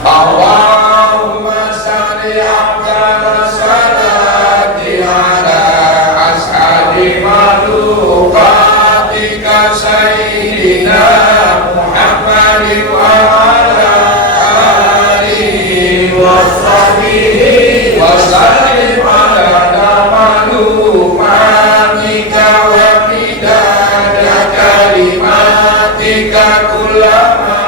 Allahumma salli ala salati ala ashabi malukatika sayyidina Muhammadin wa ala alihi wa sahbihi wa sallim ala malukatika wa bidada kalimatika kullama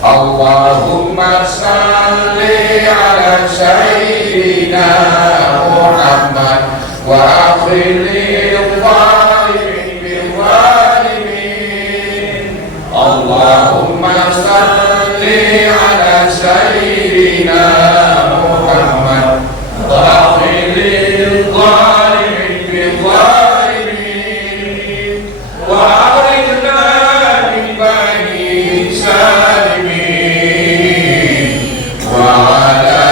Allahumma salli ala sayyidina Muhammad wa akhiril zalimin bil zalimin. Allahumma salli ala sayyidina Muhammad wa akhiril zalimin bil zalimin wa akhirna min bani salimin wa ala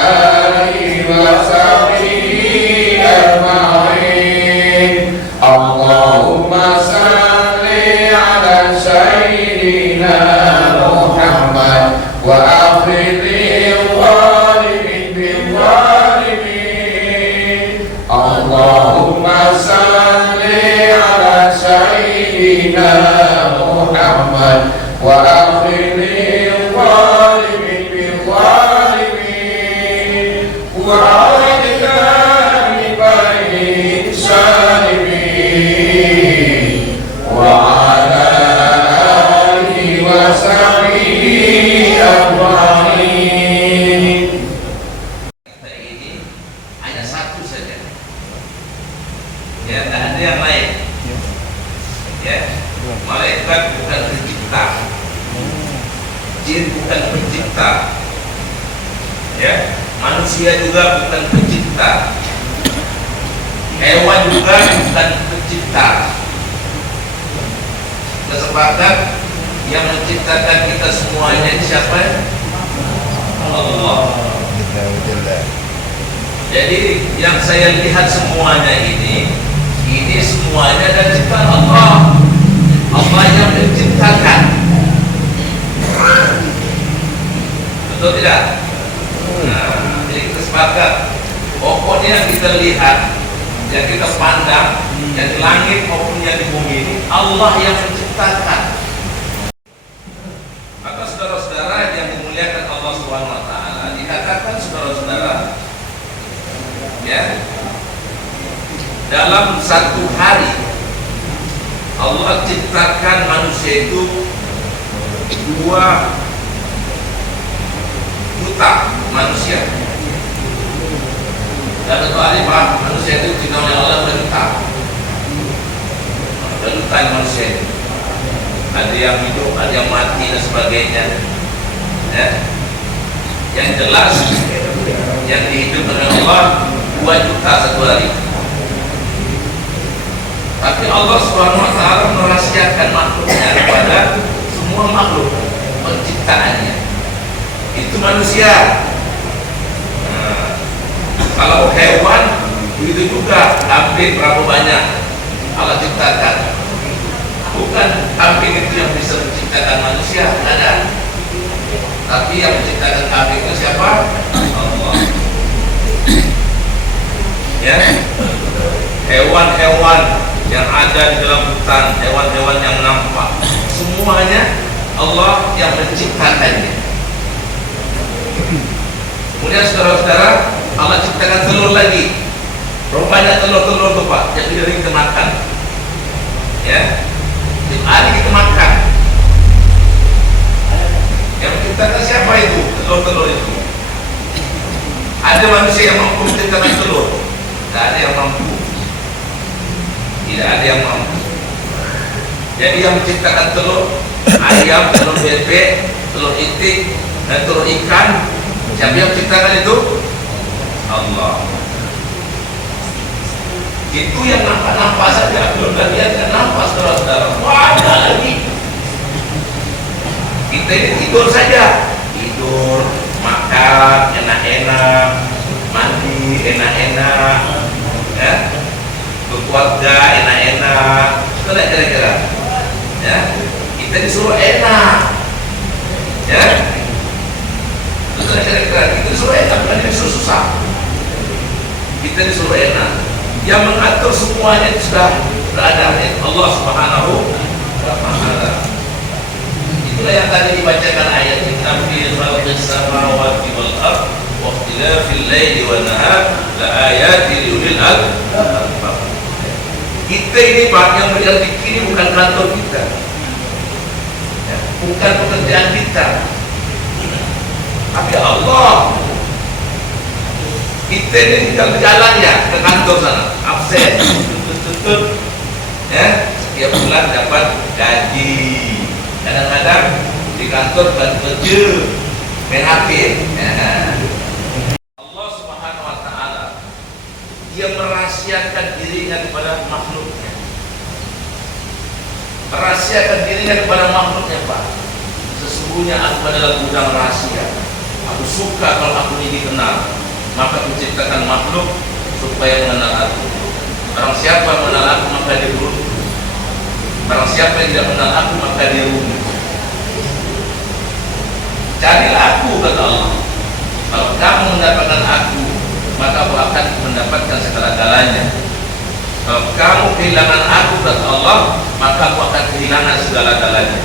alihi wa sahbihi ajma'in. Allahumma salli ala sayyidina Muhammad wa akhiril zalimin bil zalimin. Allahumma salli ala sayyidina Muhammad wa akhiril zalimin bil zalimin wa akhirna min bani salimin wa ala alihi wa sahbihi ajma'in. Kita ini hanya satu saja, ya, tidak ada yang lain. Ya, malaikat bukan pencipta, jin bukan pencipta, ya, manusia juga bukan pencipta, hewan juga bukan pencipta. Kesepakatan yang menciptakan kita semuanya siapa? Allah. Jadi yang saya lihat semuanya ini semuanya dari ciptaan Allah. Allah yang menciptakan. Betul tidak? Nah, jadi kita sepakat. Pokoknya yang kita lihat, yang kita pandang, yang di langit maupun yang di bumi ini, Allah yang menciptakan. Maka saudara-saudara yang dimuliakan Allah Subhanahu wa taala, dikatakan saudara-saudara, ya, dalam satu hari Allah ciptakan manusia itu 2 juta manusia. Dan satu hari Pak, manusia itu diciptakan oleh Allah berjuta manusia itu. Ada yang hidup, ada yang mati dan sebagainya. Ya. Yang jelas, yang dihidupkan oleh Allah 2 juta satu hari. Tapi Allah Subhanahu wa taala merahasiakan makhluknya kepada semua makhluk penciptaannya. Itu manusia. Nah, kalau hewan begitu juga, kambing berapa banyak Allah ciptakan. Bukan kambing itu yang bisa menciptakan manusia, ada. Tapi yang menciptakan kambing itu siapa? Allah. Ya, hewan-hewan yang ada di dalam hutan, hewan-hewan yang nampak semuanya Allah yang menciptakannya. Kemudian saudara-saudara, Allah ciptakan telur lagi. Rupanya telur-telur itu Pak, yang tidak kita makan. Ya, tiap hari kita makan. Yang menciptakan siapa itu? Telur-telur itu. Ada manusia yang mampu menciptakan telur? Tidak ada yang mampu. Tidak ada yang mampu. Jadi yang menciptakan telur ayam, telur bebek, telur itik, dan telur ikan, siapa yang menciptakan itu? Allah. Itu yang nampak-nampak saja, belum lihat dan nampak saudara-saudara. Wah, ada lagi. Kita ini tidur saja, tidur, makan enak-enak, mandi enak-enak, ya, berkeluarga enak-enak. Itu tidak kira-kira, ya. Kita disuruh enak, ya. Itu tidak kira-kira. Kita disuruh enak, bukan disuruh susah. Kita disuruh enak. Yang mengatur semuanya itu sudah ada, Allah Subhanahu wa Ta'ala. Itulah yang tadi dibacakan ayat Inna fi khalqis samawati wal ardh wa ikhtilafil laili wan nahar la ayatin li ulil albab. Kita ini Pak yang berada di sini bukan kantor kita, ya, bukan pekerjaan kita, tapi Allah. Kita ini tinggal jalan ya ke kantor sana, absen, tutut, ya, setiap bulan dapat gaji. Kadang-kadang di kantor bukan kerja, main HP. Ya. Allah Subhanahu Wa Taala Dia merahasiakan dirinya kepada makhluknya, merahasiakan dirinya kepada makhluknya Pak. Sesungguhnya aku adalah gudang rahasia. Aku suka kalau aku ini dikenal. Maka menciptakan makhluk supaya mengenal aku. Barang siapa mengenal aku maka dia beruntung. Barang siapa yang tidak mengenal aku maka dia rugi. Carilah aku, kata Allah. Kalau kamu mendapatkan aku, maka aku akan mendapatkan segala-galanya. Kalau kamu kehilangan aku, kata Allah, maka aku akan kehilangan segala-galanya.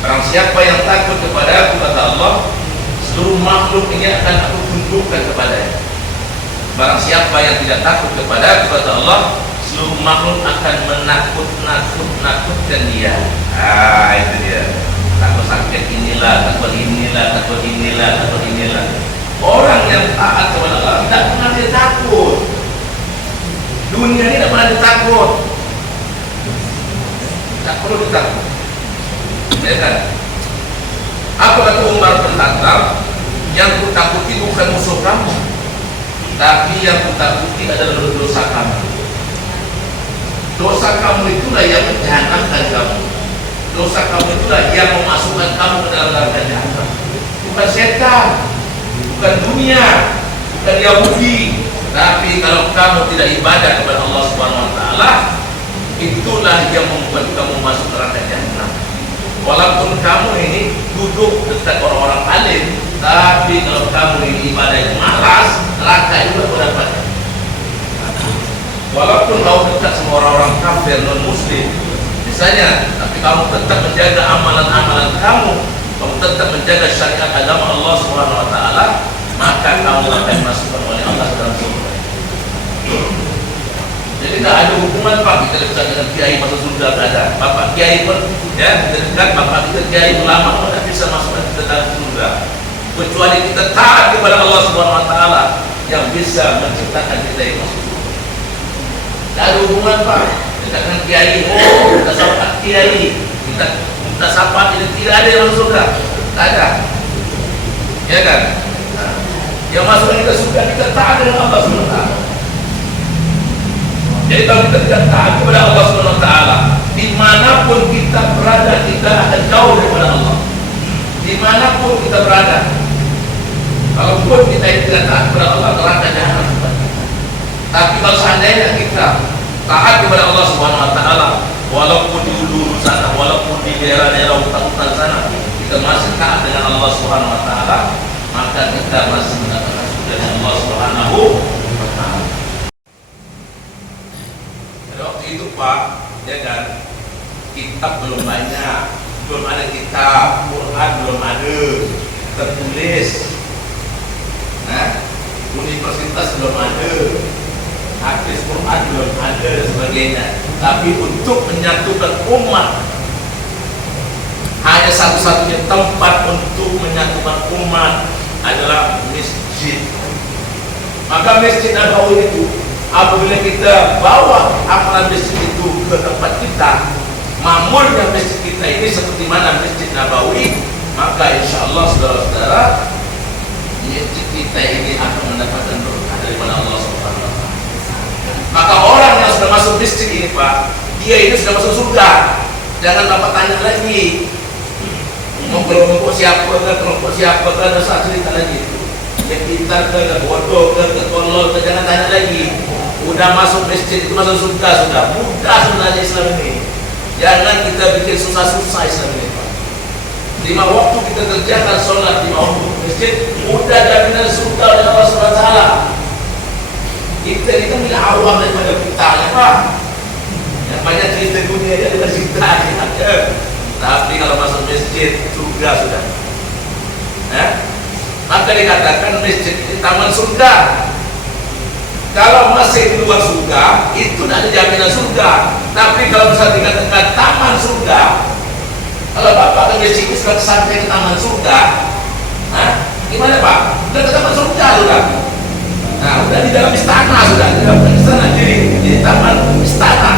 Barang siapa yang takut kepada aku, kata Allah, seluruh makhluk ini akan aku tundukkan kepadanya. Barang siapa yang tidak takut kepada aku, kata Allah, seluruh makhluk akan menakut-nakut-nakutkan dia. Itu dia. Takut sakit inilah, takut inilah, takut inilah, takut inilah. Orang yang taat kepada Allah tidak pernah dia takut. Dunia ini tidak pernah ditakut. Tak perlu ditakut. Ya kan? Apa kata Umar bin Khattab? Yang kutakuti bukan musuh kamu, tapi yang kutakuti adalah dosa kamu. Dosa kamu itulah yang menjahanamkan kamu. Dosa kamu itulah yang memasukkan kamu ke dalam neraka jahanam. Bukan setan, bukan dunia, bukan Yahudi. Tapi kalau kamu tidak ibadah kepada Allah Subhanahu Wa Taala, itulah yang membuat kamu masuk neraka jahanam. Walaupun kamu ini duduk dekat orang-orang alim, tapi kalau kamu ini ibadah yang malas, neraka juga kau dapatkan. Walaupun kamu dekat sama orang-orang kafir non-muslim, misalnya, tapi kamu tetap menjaga amalan-amalan kamu tetap menjaga syariat agama Allah Subhanahu Wa Taala, maka kamu akan masukkan oleh Allah dalam surga. Jadi tidak ada hubungan Pak kita dekat dengan kiai masuk surga, tidak ada. Bapak kiai pun ya kita dekat, bapak kita kiai ulama pun tidak bisa masukkan kita dalam surga, kecuali kita taat kepada Allah Subhanahu Wa Taala yang bisa menciptakan kita yang masuk surga. Tidak ada hubungan Pak dekat dengan kiai. Oh kita sapa kiai, kita sapa ini, tidak ada yang masuk surga, tidak ada. Ya kan? Nah, yang masuk kita surga kita taat dengan Allah Subhanahu Wa Taala. Jadi kalau kita tidak taat kepada Allah Subhanahu Wa Taala, dimanapun kita berada kita akan jauh daripada Allah. Dimanapun kita berada, kalaupun kita tidak taat kepada Allah, neraka jahanam. Tapi kalau seandainya kita taat kepada Allah Subhanahu Wa Taala, walaupun di ulu sana, walaupun di daerah-daerah hutan-hutan sana, kita masih taat dengan Allah Subhanahu Wa Taala, maka kita masih mendapatkan surga dari Allah Subhanahu Wa Taala. Waktu itu Pak, ya kan? Kitab belum banyak, belum ada kitab, Quran belum ada tertulis. Nah, universitas belum ada, hadis Quran belum ada dan sebagainya. Tapi untuk menyatukan umat, hanya satu-satunya tempat untuk menyatukan umat adalah masjid. Maka Masjid Nabawi itu, apabila kita bawa amalan masjid itu ke tempat kita, makmurnya masjid kita ini seperti mana Masjid Nabawi, maka insya Allah saudara-saudara, masjid kita ini akan mendapatkan berkah dari Allah Subhanahu wa Ta'ala. Maka orang yang sudah masuk masjid ini, Pak, dia ini sudah masuk surga. Jangan Bapak tanya lagi, mau kelompok siapa ada saat cerita lagi itu. Yang pintar ke bodoh ke tolol, jangan tanya lagi. Udah masuk masjid itu masuk surga sudah. Mudah sebenarnya Islam ini. Jangan kita bikin susah-susah Islam ini, Pak. 5 waktu kita kerjakan sholat 5 waktu masjid, udah jaminan surga oleh Allah Subhanahu wa Ta'ala. Kita itu tidak awam daripada kita, ya Pak. Yang banyak cerita dunia dia adalah cerita aja. Tapi kalau masuk masjid surga sudah. Maka dikatakan masjid ini taman surga. Kalau masih di luar surga, itu tidak ada jaminan surga. Tapi kalau misalnya dikatakan taman surga, kalau Bapak ke masjid itu sudah sampai ke taman surga, gimana Pak? Sudah ke taman surga sudah. Nah, udah di dalam istana sudah, di dalam istana di taman istana.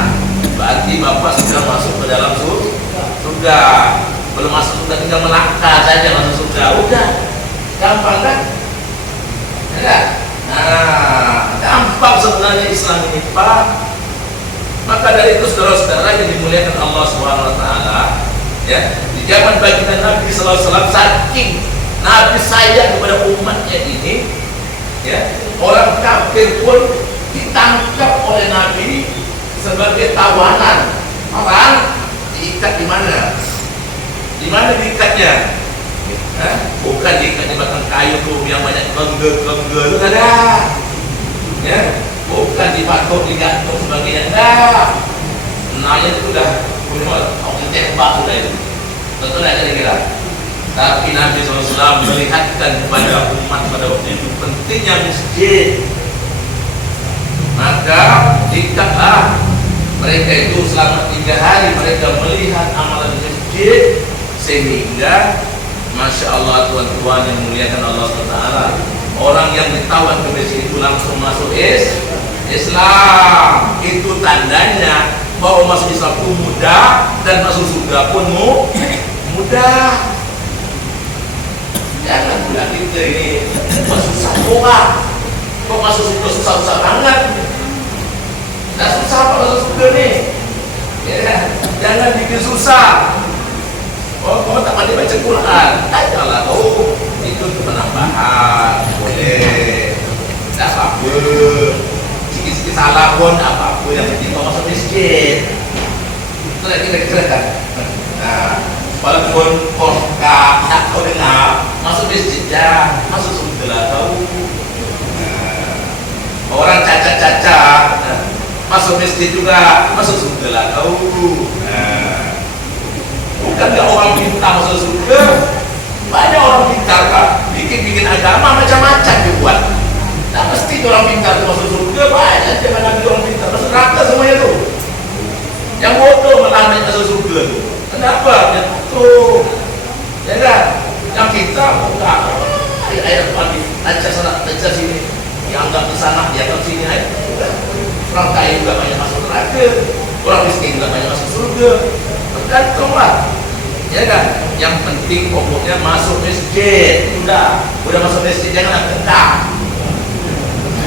Berarti Bapak sudah masuk ke dalam surga. Belum masuk surga, tinggal melangkah saja masuk surga. Udah, gampang kan? Ya. Nah, gampang sebenarnya Islam ini, Pak. Maka dari itu saudara-saudara yang dimuliakan Allah Subhanahu wa Ta'ala, ya, di zaman baginda Nabi sallallahu alaihi wasallam, saking Nabi sayang kepada umatnya ini, ya, orang kafir pun ditangkap oleh Nabi sebagai tawanan. Orang diikat di mana? Di mana diikatnya? Bukan diikat di batang kayu tuh yang banyak kelengger itu ada. Ya, bukan dipatok, digantung sebagainya. Enggak. Nanya itu udah orang tembak sudah itu. Betul tidak kira-kira? Tapi Nabi SAW melihatkan kepada umat pada waktu itu pentingnya masjid. Maka ikatlah mereka itu selama 3 hari mereka melihat amalan masjid, sehingga Masya Allah tuan-tuan yang muliakan Allah SWT, orang yang ditawan ke masjid itu langsung masuk Islam. Itu tandanya bahwa masuk Islam itu mudah dan masuk surga pun mudah. Jangan pula kita ini susah doang. Kok masuk surga susah-susah banget? Nah, susah apa masuk surga nih? Ya, jangan bikin susah. Oh, kamu tak pandai baca Quran? Ayolah, itu penambahan, boleh. Tak apa-apa. Sikit-sikit salah pun tak apa-apa. Yang penting kau masuk masjid. Itu lagi kira-kira kan? Nah, walaupun tak kau dengar, masuk masjid dah, masuk surga lah kau. Orang cacat-cacat, masuk masjid juga, masuk surga lah kau. Bukan gak orang pintar masuk surga. Banyak orang pintar kan, bikin agama macam-macam dibuat. Tak mesti orang pintar itu masuk surga. Banyak zaman Nabi orang pintar masuk neraka semuanya tu. Yang bodoh malah masuk surga tu. Kenapa? Dia tutup. Ya kan? Yang pintar buka ayat Al-Quran, baca sana, baca sini, dianggap ke sana, dianggap sini, ayat. Orang kaya juga banyak masuk neraka, orang miskin juga banyak masuk surga. Tergantunglah, ya kan? Yang penting pokoknya masuk masjid. Udah masuk masjid, jangan tengah.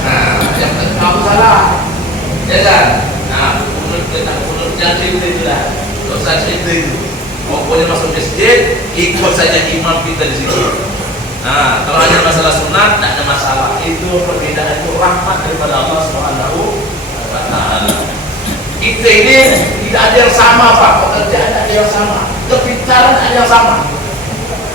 Nah, yang tengah itu salah, ya kan? Nah, menurut jangan cerita itu lah, tak usah cerita itu. Pokoknya masuk masjid, ikut saja imam kita di situ. Nah, kalau hanya masalah sunat, tidak ada masalah. Itu perbedaan, itu rahmat daripada Allah Subhanahu wa Ta'ala. Kita ini tidak ada yang sama, Pak. Pekerjaan ada yang sama, kepintaran ada yang sama.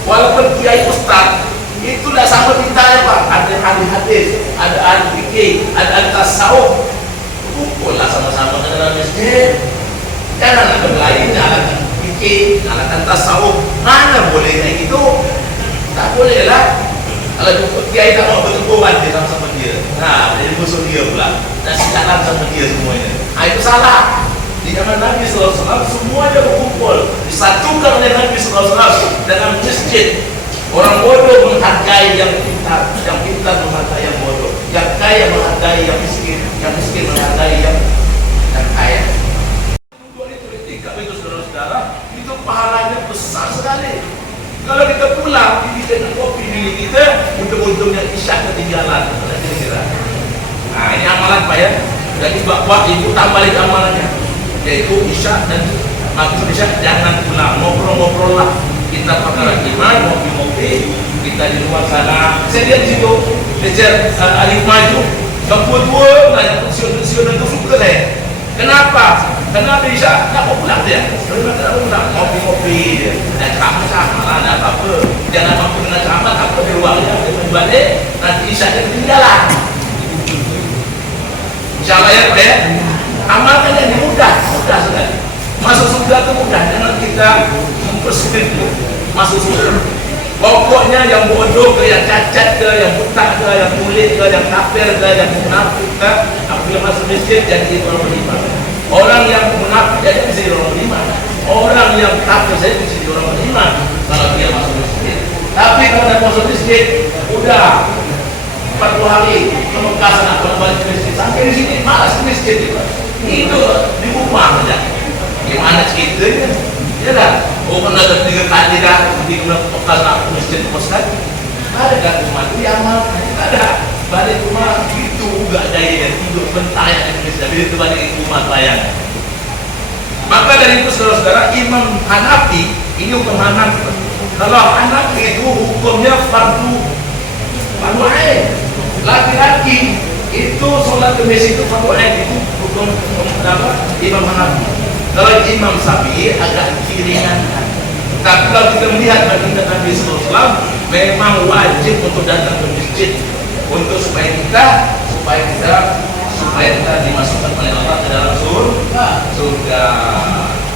Walaupun kiai ustaz itu tidak sama pintarnya, Pak. Ada ahli hadis, ada ahli fikih, ada ahli tasawuf. Kumpullah sama-sama ke dalam masjid. Jangan ada lain, alasan fikih, alasan tasawuf, mana boleh kayak gitu? Tak boleh lah. Kalau kiai tak mau berhubungan dia sama dia, nah jadi musuh dia pula, dan sekarang sama dia semuanya. Ah, itu salah. Di zaman Nabi SAW semuanya berkumpul, disatukan oleh Nabi SAW dalam masjid. Orang bodoh menghargai yang pintar menghargai yang bodoh, yang kaya menghargai yang miskin menghargai yang kaya. Politik itu saudara-saudara, itu pahalanya besar sekali. Kalau kita pulang, kita dengan kopi milik kita, untung-untungnya isyak ketinggalan. Kira-kira. Nah, ini amalan Pak ya. Jadi buat ibu tambah lagi amalannya, yaitu isyak dan maghrib isyak jangan pulang, ngobrol-ngobrol lah. Kita pakai iman, ngopi-ngopi, kita di luar sana. Saya lihat di situ, kejar alif maju, kedua nanya pensiun itu suka saya. Kenapa? Karena bisa tak mau pulang dia. Kenapa tak mau pulang? Ngopi-ngopi dia. Dan sama-sama lah, ada apa-apa. Jangan mampu dengan ceramah, tak perlu uangnya. Dia balik, nanti isyak dia ketinggalan. InsyaAllah ya Pak ya. Amalkan yang mudah sekali. Masuk surga itu mudah, jangan kita mempersulit masuk surga. Pokoknya yang bodoh ke, yang cacat ke, yang buta ke, yang kulit ke, yang kafir ke, yang munafik ke, apabila masuk masjid jadi orang beriman. Orang yang munafik jadi bisa jadi orang beriman. Orang yang kafir saja bisa jadi orang beriman kalau dia masuk masjid. Tapi kalau dia masuk masjid, udah 40 hari pemekasan atau balik ke masjid, sampai di sini malas ke masjid itu di rumah saja. Gimana ceritanya? Ya kan? Oh, pernah ada 3 kali dah di pemekasan masjid koskan. Ada kan rumah itu yang amal? Ada. Balik rumah itu enggak daya tidur bentar yang di masjid. Jadi itu balik ke rumah layan. Maka dari itu saudara-saudara, Imam Hanafi ini hukum Hanafi. Kalau Hanafi itu hukumnya fardu ain. Laki-laki itu sholat ke masjid itu fardu ain, itu hukum apa? Imam Hanafi. Kalau Imam Syafi'i agak diringankan. Tapi kalau kita melihat baginda Nabi SAW memang wajib untuk datang ke masjid untuk supaya kita dimasukkan oleh Allah ke dalam surga.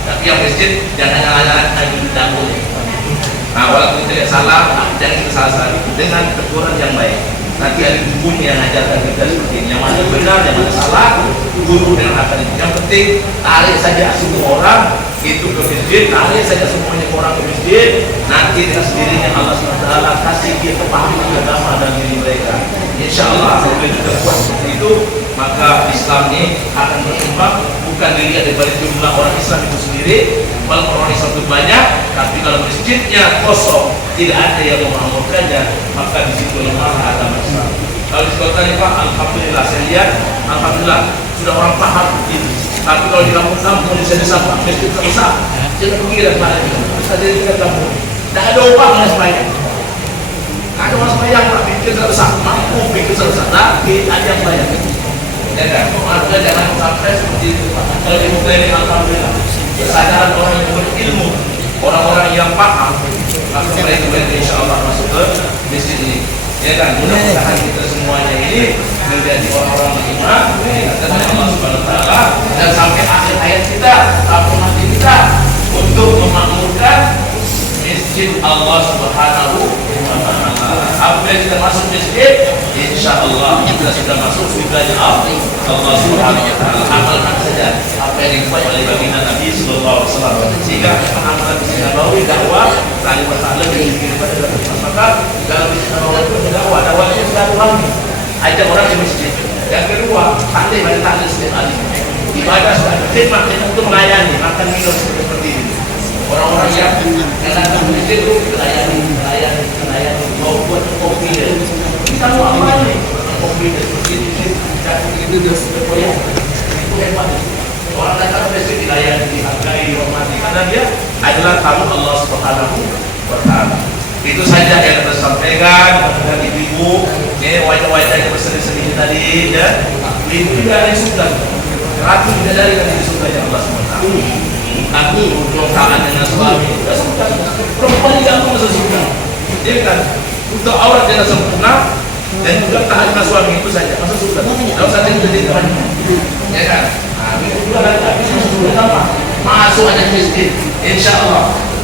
Tapi yang masjid jangan nyala-nyala di dapur. Nah, walaupun tidak salah, jangan kita salah dengan teguran yang baik. Nanti ada gurunya yang ajarkan kita seperti ini. Yang mana benar, yang mana salah, guru dengan akan itu. Yang penting tarik saja semua orang itu ke masjid, tarik saja semuanya orang ke masjid. Nanti dengan sendirinya Allah SWT kasih dia kepahaman agama dan diri mereka. Insya Allah kalau kita buat seperti itu, maka Islam ini akan berkembang. Bukan dilihat dari jumlah orang Islam itu sendiri, walaupun orang Islam itu banyak, tapi kalau masjidnya kosong, tidak ada yang mengamalkannya, maka di situ lemah agama Islam. Kalau di kota ini Pak, alhamdulillah saya lihat, alhamdulillah sudah orang paham itu. Tapi kalau di kampung-kampung di sana Pak, masjid terbesar, jangan pergi dan balik. Saja di kampung, tidak ada upah dengan sembahyang. Ada orang sembahyang Pak, bikin terbesar, mampu bikin terbesar, tapi ada yang bayar. Ya kan, maka jangan sampai seperti itu Pak. Kalau di muka ini alhamdulillah kesadaran orang yang berilmu, orang-orang yang paham, maka mereka insya Allah masuk ke masjid ini. Ya kan, mudah-mudahan kita semuanya ini menjadi orang-orang beriman dan Allah Subhanahu Wa Taala, dan sampai akhir hayat kita, sampai mati kita untuk memakmurkan masjid Allah Subhanahu Wa Taala. Apabila kita masuk masjid, insya Allah kita sudah masuk surganya Allah Subhanahu Wa Taala. Amalkan saja apa yang dibuat oleh baginda Nabi Sallallahu Alaihi Wasallam, sehingga amalan di Nabawi dakwah kali masalah yang dikirimkan adalah masyarakat dalam di Nabawi itu dakwahnya selalu kami ajak orang di masjid. Yang kedua, taklim ada taklim setiap hari. Ibadah sudah khidmat untuk melayani makan minum seperti ini. Orang-orang yang datang ke masjid itu melayani mau buat kopi dia. Kita mau apa nih? Kopi dia seperti ini. Itu hebat. Orang datang ke masjid dilayani, dihargai, dihormati karena dia adalah tamu Allah Subhanahu Wa Taala. Itu saja yang kita sampaikan kepada ibu-ibu, wajah-wajah yang berseri-seri tadi, ya. Ibu tidak ada yang suka, ratu tidak dari yang suka ya Allah SWT. Aku berdoaan dengan suami, tidak suka. Perempuan tidak mau sesuka, dia kan untuk aurat yang sempurna dan juga tahan dengan suami itu saja, masa suka. Kalau saat itu jadi teman, ya kan. Nah, itu juga lagi sudah sama.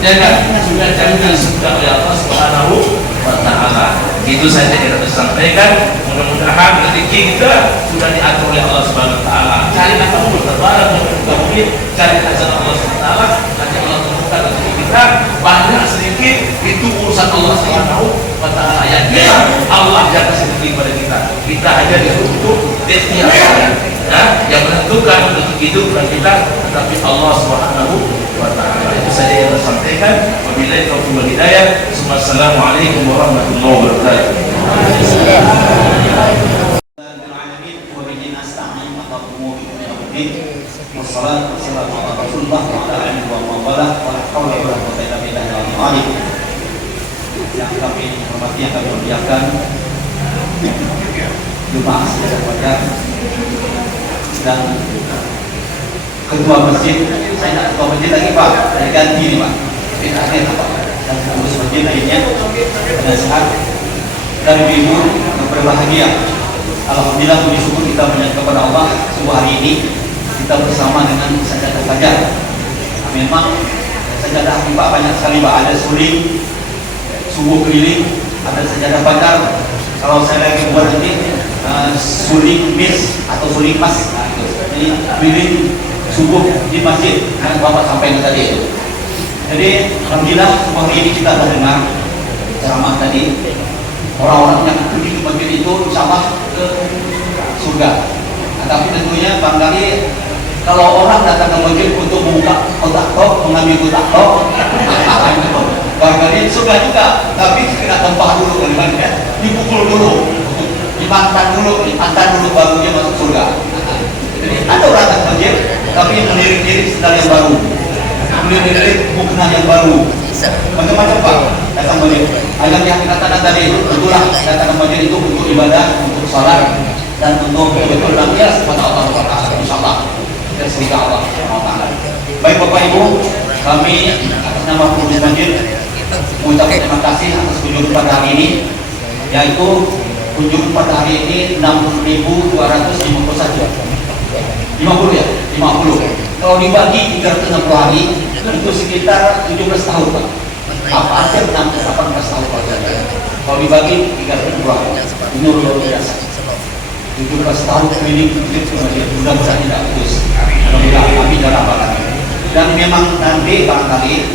sudah jangan surga oleh Allah Subhanahu wa Ta'ala. Itu saja kita harus sampaikan. Mudah-mudahan rezeki kita sudah diatur oleh Allah Subhanahu wa Ta'ala. Cari apa pun terbarat, mungkin cari khazanah Allah Subhanahu wa Ta'ala. Nanti Allah temukan rezeki kita banyak sedikit, itu urusan Allah Subhanahu wa Ta'ala. Yang dia Allah jaga sedikit pada kita. Kita hanya disuruh untuk ikhtiar. Yang menentukan untuk kehidupan kita tetapi Allah Subhanahu wa Ta'ala. Itu saja yang saya sampaikan. Wabillahi taufiq wal hidayah. Wassalamualaikum warahmatullahi wabarakatuh. Wassalatu wassalamu ala Rasulillah wa ala alihi wa man wala wa la haula wa la quwwata illa billah. Yang kami hormati, yang kami muliakan jemaah sekalian wajar dan ketua masjid. Saya nak ketua masjid lagi Pak, saya ganti nih Pak, akhir Pak, dan pengurus masjid lainnya dengan sehat dan ibu yang berbahagia. Alhamdulillah, puji syukur kita menyembah kepada Allah sebuah hari ini kita bersama dengan sajadah fajar. Memang sajadah ini Pak banyak sekali Pak, ada suling subuh keliling, ada sajadah fajar. Kalau saya lagi buat nanti suling mis atau suling mas, jadi keliling subuh di masjid yang Bapak sampaikan tadi itu. Jadi alhamdulillah sebuah hari ini kita mendengar ceramah tadi, orang-orang yang pergi ke masjid itu insya Allah ke surga. Nah, tapi tentunya barangkali kalau orang datang ke masjid untuk membuka kotak tok, mengambil kotak tok, barangkali surga juga, tapi kena tempah dulu kan, dipukul dulu, dipantan dulu baru dia masuk surga. Jadi ada orang datang ke masjid, tapi melirik-lirik sendal yang baru, melirik-lirik mukena yang baru, macam-macam Pak datang ke masjid. Agak yang dikatakan tadi, itulah datang ke masjid itu untuk ibadah, untuk sholat, dan untuk betul-betul berbias kepada Allah Subhanahu insyaallah dan semoga Allah Subhanahu. Baik Bapak Ibu, kami atas nama pengurus masjid mengucapkan terima kasih atas kunjungan pada hari ini, yaitu kunjungan pada hari ini 60.251, 50 ya, 50. Kalau dibagi 360 hari itu sekitar 17 tahun Pak. Apa aja 18 tahun Pak. Kalau dibagi 360 hari ini luar biasa. 17 tahun keliling mudah-mudahan tidak putus. Mudah-mudahan kami dalam barang. Dan memang nanti barangkali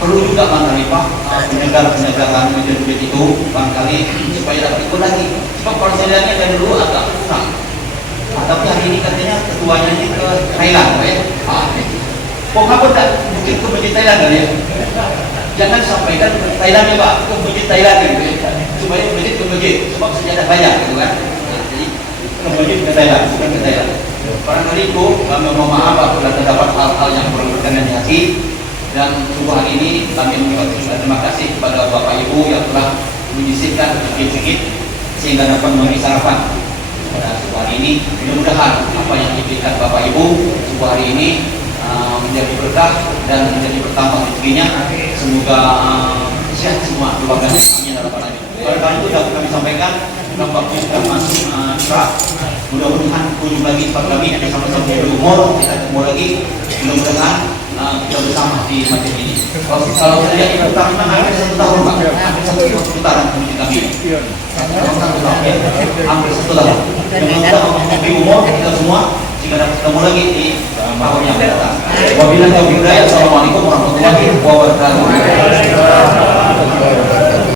perlu juga barangkali Pak penyegaran masjid-masjid itu barangkali supaya dapat ikut lagi. Sebab kalau saya lihatnya dari dulu agak kurang. Tapi hari ini katanya ketuanya ini ke Thailand Pak ya. Kok ngapa tak mungkin ke masjid Thailand kan ya? Jangan sampaikan ke Thailand ya Pak, ke masjid Thailand gitu ya. Supaya masjid ke masjid, sebab sejadah banyak gitu kan. Nah, jadi ke masjid ke Thailand, bukan ke Thailand. Barangkali itu kami mohon maaf apabila terdapat hal-hal yang berkenan di hati. Dan subuh hari ini kami mengucapkan terima kasih kepada Bapak Ibu yang telah menyisihkan sedikit-sedikit sehingga dapat memberi sarapan pada subuh hari ini. Mudah-mudahan apa yang diberikan Bapak Ibu subuh hari ini menjadi berkah dan menjadi bertambah rezekinya. Semoga sehat semua keluarga. Amin ya rabbal alamin. Barangkali itu dapat kami sampaikan. Nampaknya sudah masuk mudah-mudahan kunjung lagi tempat kami ada sama-sama berumur, kita ketemu lagi. Mudah-mudahan kita bersama di masjid ini. Kalau saya ikut memang hampir 1 tahun Pak, hampir 1 putaran masjid kami. Hampir 1 tahun. Mudah-mudahan di umur kita semua jika dapat ketemu lagi di tahun yang akan datang. Wabillahi taufiq hidayah. Assalamualaikum